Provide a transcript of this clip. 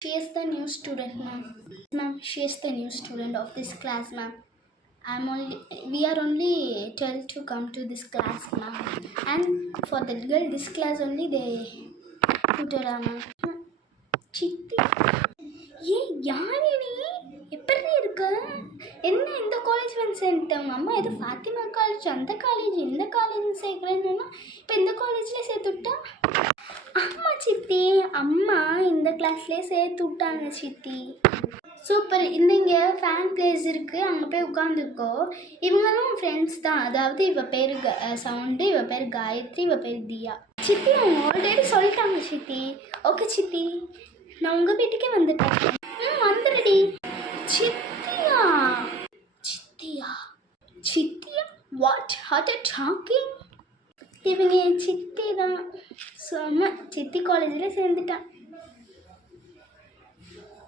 She is the new student, ma'am. Ma'am, she is the new student of this class, ma'am. We are only told to come to this class, ma'am. And for the girl, this class only they tutor her, ma'am. சித்தி ஏன் யாரு நீ எப்படி இருக்க என்ன இந்த college வந்து சேர்ந்துட்டேன் உங்கள் அம்மா எது ஃபாத்திமா காலேஜ் அந்த காலேஜ் இந்த காலேஜ் சேர்க்குறேன்னு இப்போ இந்த காலேஜ்லேயே சேர்த்து விட்டா ஆமாம் சித்தி அம்மா இந்த கிளாஸ்லேயே சேர்த்து விட்டாங்க சித்தி சூப்பர் இந்த இங்கே ஃபேன் பிளேஸ் இருக்குது அங்கே போய் உட்காந்துருக்கோ இவங்களும் ஃப்ரெண்ட்ஸ் தான் அதாவது இவ பேர் சவுண்டு இவ பேர் காயத்ரி இவ பேர் தியா சித்தி அவங்க ஆல்ரெடி சொல்லிட்டாங்க சித்தி ஓகே சித்தி நான் உங்கள் வீட்டுக்கே வந்துட்டேன் வந்துடுடி சித்தியா சித்தியா சித்தியா வாட் ஹாட் அ டாக்கிங் இவங்க என் சித்தி தான் சும்மா சித்தி காலேஜில் சேர்ந்துட்டான்